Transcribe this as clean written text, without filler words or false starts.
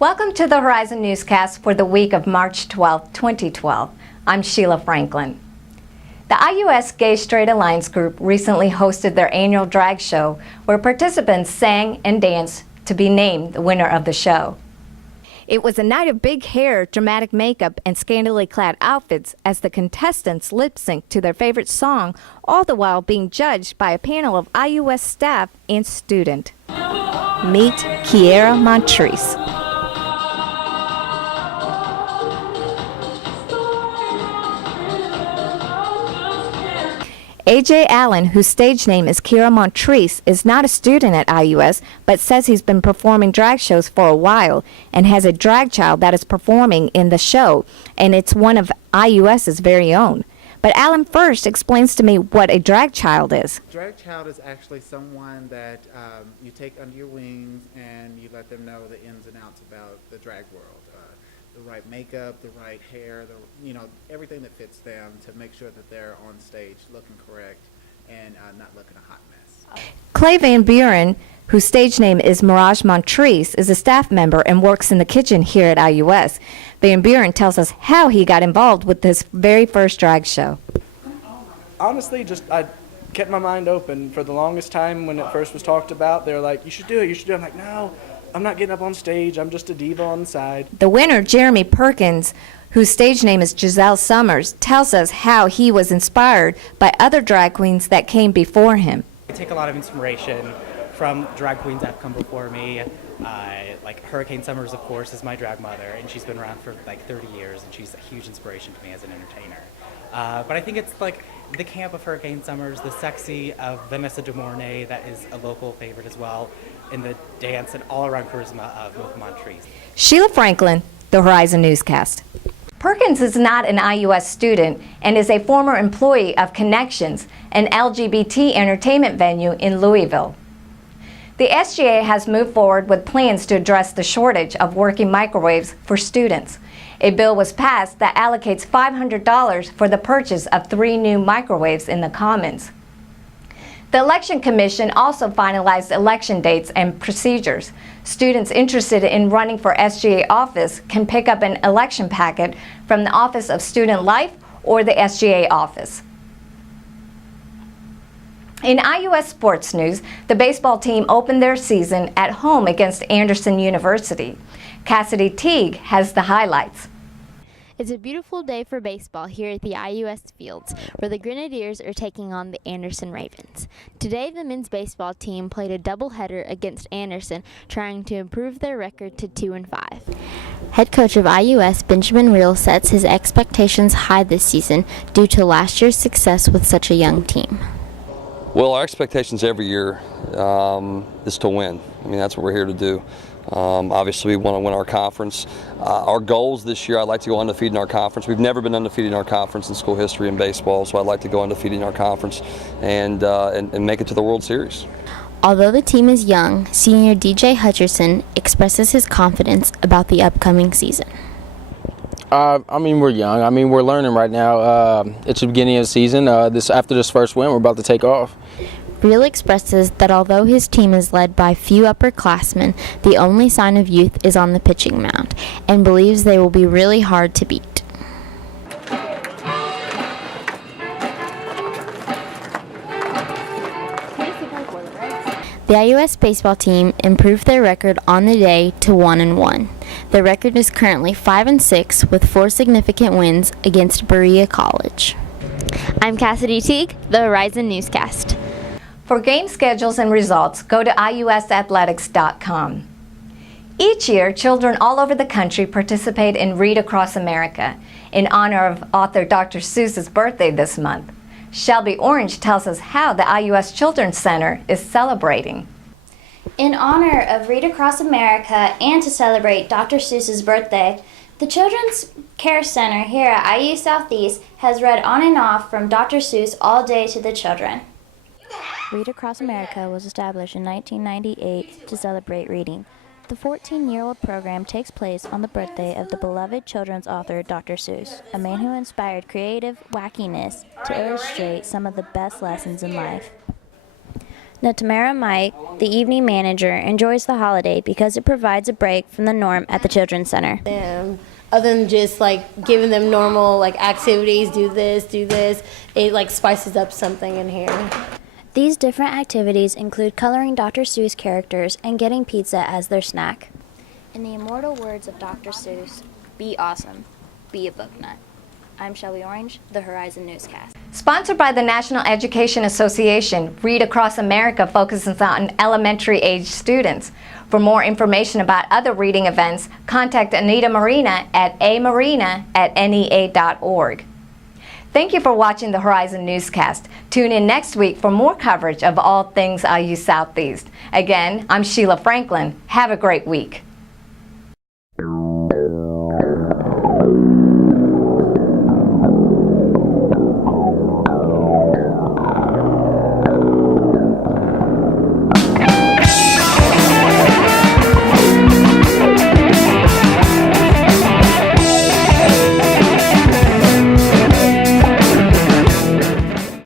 Welcome to the Horizon Newscast for the week of March 12, 2012. I'm Sheila Franklin. The IUS Gay Straight Alliance Group recently hosted their annual drag show where participants sang and danced to be named the winner of the show. It was a night of big hair, dramatic makeup, and scantily clad outfits as the contestants lip-synced to their favorite song, all the while being judged by a panel of IUS staff and student. Meet Kiera Montrese. A.J. Allen, whose stage name is Kiera Montrese, is not a student at IUS, but says he's been performing drag shows for a while and has a drag child that is performing in the show, and it's one of IUS's very own. But Allen first explains to me what a drag child is. Drag child is actually someone that you take under your wings and you let them know the ins and outs about the drag world. The right makeup, the right hair, everything that fits them to make sure that they're on stage looking correct and not looking a hot mess. Clay Van Buren, whose stage name is Mirage Montrese, is a staff member and works in the kitchen here at IUS. Van Buren tells us how he got involved with this very first drag show. Honestly, I kept my mind open. For the longest time when it first was talked about, they were like, you should do it, you should do it. I'm like, no, I'm not getting up on stage, I'm just a diva on the side. The winner, Jeremy Perkins, whose stage name is Giselle Summers, tells us how he was inspired by other drag queens that came before him. I take a lot of inspiration from drag queens that have come before me. Like Hurricane Summers, of course, is my drag mother, and she's been around for like 30 years, and she's a huge inspiration to me as an entertainer. But I think it's like the camp of Hurricane Summers, the sexy of Vanessa De Mornay, that is a local favorite as well, and the dance and all-around charisma of Mocha Montrese. Sheila Franklin, the Horizon Newscast. Perkins is not an IUS student and is a former employee of Connections, an LGBT entertainment venue in Louisville. The SGA has moved forward with plans to address the shortage of working microwaves for students. A bill was passed that allocates $500 for the purchase of 3 new microwaves in the Commons. The Election Commission also finalized election dates and procedures. Students interested in running for SGA office can pick up an election packet from the Office of Student Life or the SGA office. In IUS sports news, the baseball team opened their season at home against Anderson University. Cassidy Teague has the highlights. It's a beautiful day for baseball here at the IUS Fields, where the Grenadiers are taking on the Anderson Ravens. Today, the men's baseball team played a doubleheader against Anderson, trying to improve their record to 2-5. Head coach of IUS, Benjamin Reel, sets his expectations high this season due to last year's success with such a young team. Well, our expectations every year is to win. I mean, that's what we're here to do. Obviously, we want to win our conference. Our goals this year, I'd like to go undefeated in our conference. We've never been undefeated in our conference in school history in baseball, so I'd like to go undefeated in our conference and make it to the World Series. Although the team is young, senior DJ Hutcherson expresses his confidence about the upcoming season. We're young. We're learning right now. It's the beginning of the season. After this first win, we're about to take off. Reel expresses that although his team is led by few upperclassmen, the only sign of youth is on the pitching mound, and believes they will be really hard to beat. The IUS baseball team improved their record on the day to 1-1. The record is currently 5-6 with 4 significant wins against Berea College. I'm Cassidy Teague, the Horizon Newscast. For game schedules and results, go to iusathletics.com. Each year, children all over the country participate in Read Across America in honor of author Dr. Seuss's birthday this month. Shelby Orange tells us how the IUS Children's Center is celebrating. In honor of Read Across America and to celebrate Dr. Seuss's birthday, the Children's Care Center here at IU Southeast has read on and off from Dr. Seuss all day to the children. Read Across America was established in 1998 to celebrate reading. The 14-year-old program takes place on the birthday of the beloved children's author Dr. Seuss, a man who inspired creative wackiness to illustrate some of the best lessons in life. Natamara Mike, the evening manager, enjoys the holiday because it provides a break from the norm at the Children's Center. Other than just like giving them normal like activities, do this, it like spices up something in here. These different activities include coloring Dr. Seuss characters and getting pizza as their snack. In the immortal words of Dr. Seuss, be awesome, be a book nut. I'm Shelby Orange, the Horizon Newscast. Sponsored by the National Education Association, Read Across America focuses on elementary age students. For more information about other reading events, contact Anita Marina at amarina@nea.org. Thank you for watching the Horizon Newscast. Tune in next week for more coverage of all things IU Southeast. Again, I'm Sheila Franklin. Have a great week.